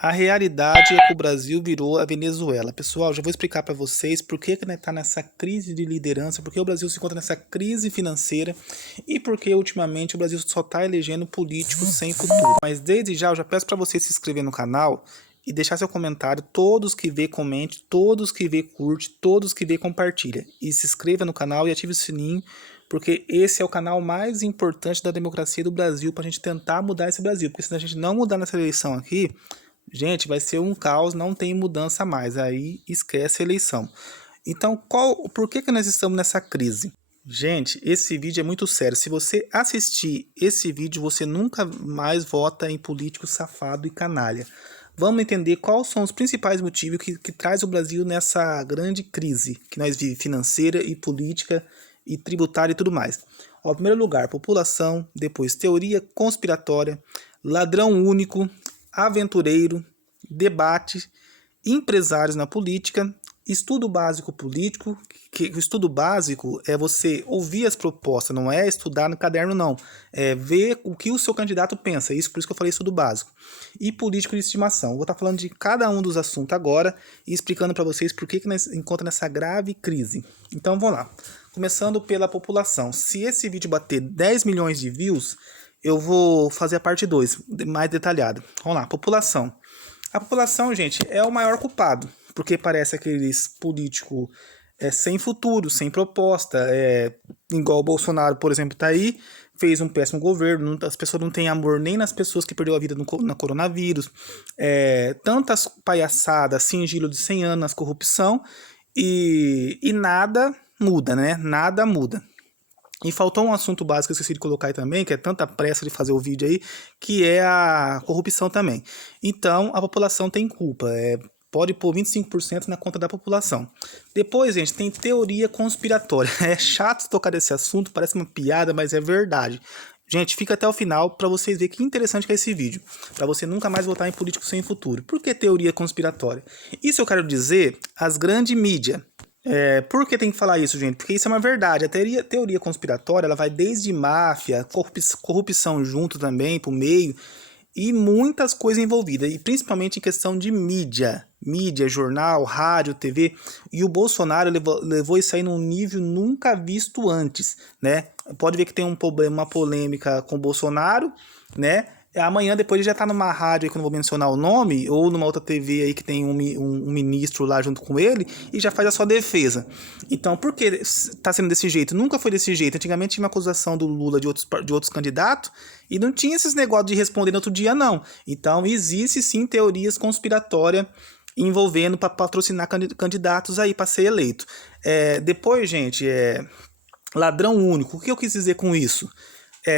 A realidade é que o Brasil virou a Venezuela. Pessoal, já vou explicar para vocês por que está nessa crise de liderança, por que o Brasil se encontra nessa crise financeira e por que ultimamente o Brasil só está elegendo políticos sem futuro. Mas desde já eu já peço para você se inscrever no canal e deixar seu comentário. Todos que vê, comente, todos que vê, curte, todos que vê, compartilha. E se inscreva no canal e ative o sininho, porque esse é o canal mais importante da democracia do Brasil para a gente tentar mudar esse Brasil. Porque se a gente não mudar nessa eleição aqui, gente, vai ser um caos, não tem mudança mais, aí esquece a eleição. Então, por que nós estamos nessa crise? Gente, esse vídeo é muito sério. Se você assistir esse vídeo, você nunca mais vota em político safado e canalha. Vamos entender quais são os principais motivos que traz o Brasil nessa grande crise que nós vivemos, financeira e política e tributária e tudo mais. Ó, em primeiro lugar, população, depois teoria conspiratória, ladrão único, aventureiro, debate, empresários na política, estudo básico político, que o estudo básico é você ouvir as propostas, não é estudar no caderno não, é ver o que o seu candidato pensa, isso por isso que eu falei estudo básico. E político de estimação, eu vou estar falando de cada um dos assuntos agora e explicando para vocês por que nós encontramos nessa grave crise. Então vamos lá, começando pela população. Se esse vídeo bater 10 milhões de views, eu vou fazer a parte 2, mais detalhada. Vamos lá, população. A população, gente, é o maior culpado, porque parece aqueles políticos sem futuro, sem proposta, igual o Bolsonaro, por exemplo, tá aí, fez um péssimo governo, as pessoas não têm amor nem nas pessoas que perderam a vida no coronavírus, tantas palhaçadas, sigilo de 100 anos, nas corrupção, e nada muda, né? Nada muda. E faltou um assunto básico que eu esqueci de colocar aí também, que é tanta pressa de fazer o vídeo aí, que é a corrupção também. Então, a população tem culpa, pode pôr 25% na conta da população. Depois, gente, tem teoria conspiratória. É chato tocar desse assunto, parece uma piada, mas é verdade. Gente, fica até o final para vocês verem que interessante que é esse vídeo. Para você nunca mais votar em político sem futuro. Por que teoria conspiratória? Isso eu quero dizer as grandes mídias. Por que tem que falar isso, gente? Porque isso é uma verdade. A teoria conspiratória, ela vai desde máfia, corrupção junto também, pro meio, e muitas coisas envolvidas, e principalmente em questão de mídia. Mídia, jornal, rádio, TV. E o Bolsonaro levou isso aí num nível nunca visto antes, né? Pode ver que tem um problema, uma polêmica com o Bolsonaro, né? Amanhã depois ele já tá numa rádio aí que eu não vou mencionar o nome, ou numa outra TV aí que tem um ministro lá junto com ele, e já faz a sua defesa. Então, por que tá sendo desse jeito? Nunca foi desse jeito. Antigamente tinha uma acusação do Lula de outros candidatos, e não tinha esses negócios de responder no outro dia, não. Então, existe sim teorias conspiratórias envolvendo para patrocinar candidatos aí para ser eleito. Depois, gente, ladrão único. O que eu quis dizer com isso?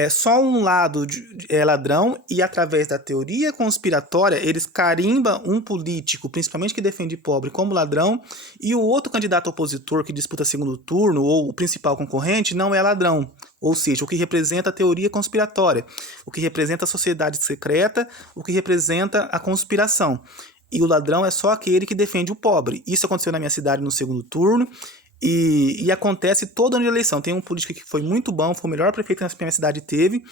Só um lado é ladrão, e através da teoria conspiratória eles carimbam um político, principalmente que defende pobre, como ladrão, e o outro candidato opositor que disputa segundo turno ou o principal concorrente não é ladrão. Ou seja, o que representa a teoria conspiratória, o que representa a sociedade secreta, o que representa a conspiração. E o ladrão é só aquele que defende o pobre. Isso aconteceu na minha cidade no segundo turno. E acontece todo ano de eleição. Tem um político que foi muito bom, foi o melhor prefeito que a minha cidade teve,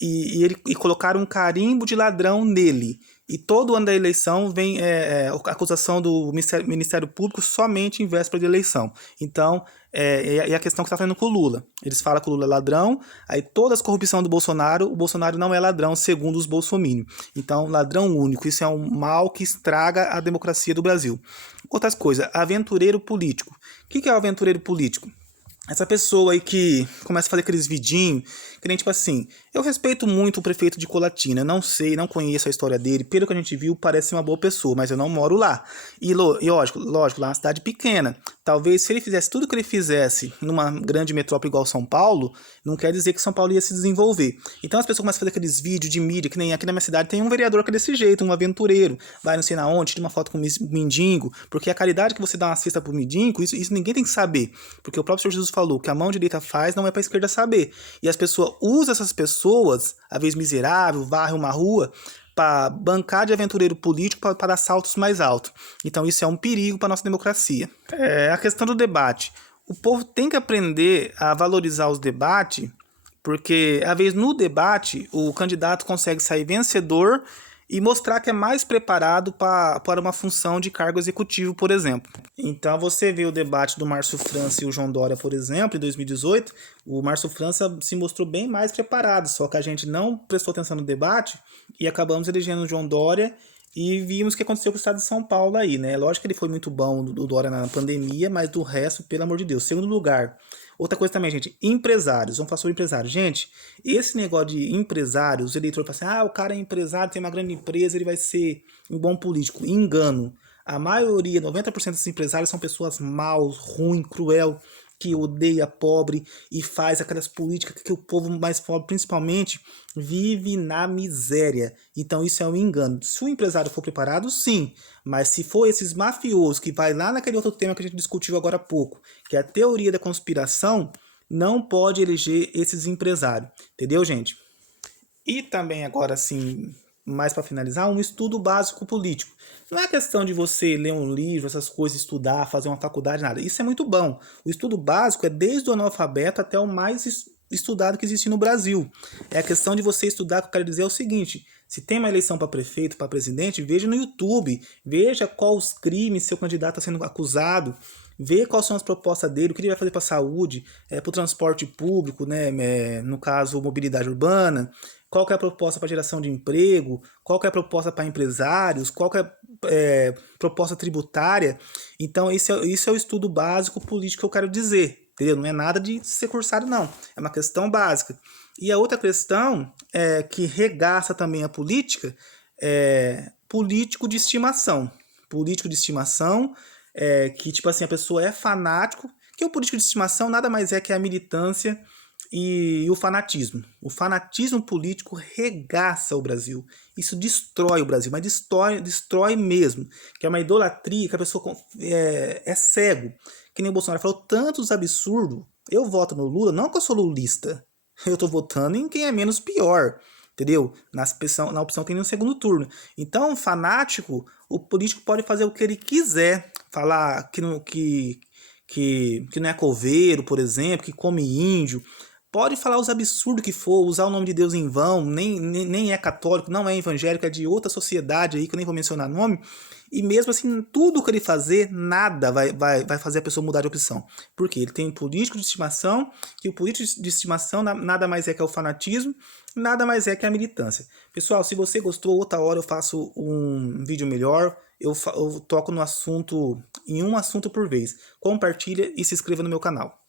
e colocaram um carimbo de ladrão nele. E todo ano da eleição vem a acusação do Ministério Público somente em véspera de eleição. Então, é a questão que está fazendo com o Lula. Eles falam que o Lula é ladrão, aí toda a corrupção do Bolsonaro, o Bolsonaro não é ladrão, segundo os bolsominions. Então, ladrão único, isso é um mal que estraga a democracia do Brasil. Outras coisas, aventureiro político. O que é o aventureiro político? Essa pessoa aí que começa a fazer aqueles vidinhos, que nem tipo assim, eu respeito muito o prefeito de Colatina, não sei, não conheço a história dele, pelo que a gente viu, parece uma boa pessoa, mas eu não moro lá. E lógico, lá é uma cidade pequena. Talvez se ele fizesse tudo que ele fizesse numa grande metrópole igual São Paulo, não quer dizer que São Paulo ia se desenvolver. Então as pessoas começam a fazer aqueles vídeos de mídia, que nem aqui na minha cidade tem um vereador que é desse jeito, um aventureiro, vai não sei na onde, tira uma foto com um mendigo, porque a caridade que você dá uma cesta pro mendigo, isso ninguém tem que saber, porque o próprio Senhor Jesus falou que a mão direita faz, não é para a esquerda saber. E as pessoas usam essas pessoas, às vezes miserável, varre uma rua, para bancar de aventureiro político para assaltos mais altos. Então isso é um perigo para a nossa democracia. A questão do debate. O povo tem que aprender a valorizar os debates, porque às vezes no debate o candidato consegue sair vencedor e mostrar que é mais preparado para uma função de cargo executivo, por exemplo. Então você vê o debate do Márcio França e o João Dória, por exemplo, em 2018, o Márcio França se mostrou bem mais preparado, só que a gente não prestou atenção no debate e acabamos elegendo o João Dória e vimos o que aconteceu com o estado de São Paulo aí, né? Lógico que ele foi muito bom, o Dória, na pandemia, mas do resto, pelo amor de Deus. Segundo lugar, outra coisa também, gente, empresários. Vamos falar sobre empresários. Gente, esse negócio de empresários, os eleitores falam assim, o cara é empresário, tem uma grande empresa, ele vai ser um bom político. Engano. A maioria, 90% dos empresários são pessoas maus, ruins, cruel, que odeia pobre e faz aquelas políticas que o povo mais pobre, principalmente, vive na miséria. Então isso é um engano. Se o empresário for preparado, sim. Mas se for esses mafiosos, que vai lá naquele outro tema que a gente discutiu agora há pouco, que é a teoria da conspiração, não pode eleger esses empresários. Entendeu, gente? E também agora, assim, mais para finalizar, um estudo básico político. Não é questão de você ler um livro, essas coisas, estudar, fazer uma faculdade, nada. Isso é muito bom. O estudo básico é desde o analfabeto até o mais estudado que existe no Brasil. É a questão de você estudar, que eu quero dizer é o seguinte, se tem uma eleição para prefeito, para presidente, veja no YouTube, veja quais os crimes seu candidato está sendo acusado, ver quais são as propostas dele, o que ele vai fazer para a saúde, para o transporte público, né, no caso, mobilidade urbana, qual que é a proposta para geração de emprego, qual que é a proposta para empresários, qual que é proposta tributária. Então, isso é o estudo básico político que eu quero dizer, entendeu? Não é nada de ser cursado, não. É uma questão básica. E a outra questão que regaça também a política é político de estimação. Político de estimação que, tipo assim, a pessoa é fanático, que o político de estimação nada mais é que a militância e o fanatismo. O fanatismo político regaça o Brasil. Isso destrói o Brasil, mas destrói mesmo. Que é uma idolatria, que a pessoa é cego. Que nem o Bolsonaro falou tantos absurdos. Eu voto no Lula, não que eu sou lulista. Eu tô votando em quem é menos pior. Entendeu? Na opção que tem no segundo turno. Então, fanático, o político pode fazer o que ele quiser. Falar que não é coveiro, por exemplo, que come índio. Pode falar os absurdos que for, usar o nome de Deus em vão, nem é católico, não é evangélico, é de outra sociedade aí, que eu nem vou mencionar nome. E mesmo assim, tudo que ele fazer, nada vai fazer a pessoa mudar de opção. Porque ele tem um político de estimação, que o político de estimação nada mais é que o fanatismo, nada mais é que a militância. Pessoal, se você gostou, outra hora eu faço um vídeo melhor, eu toco no assunto, em um assunto por vez. Compartilha e se inscreva no meu canal.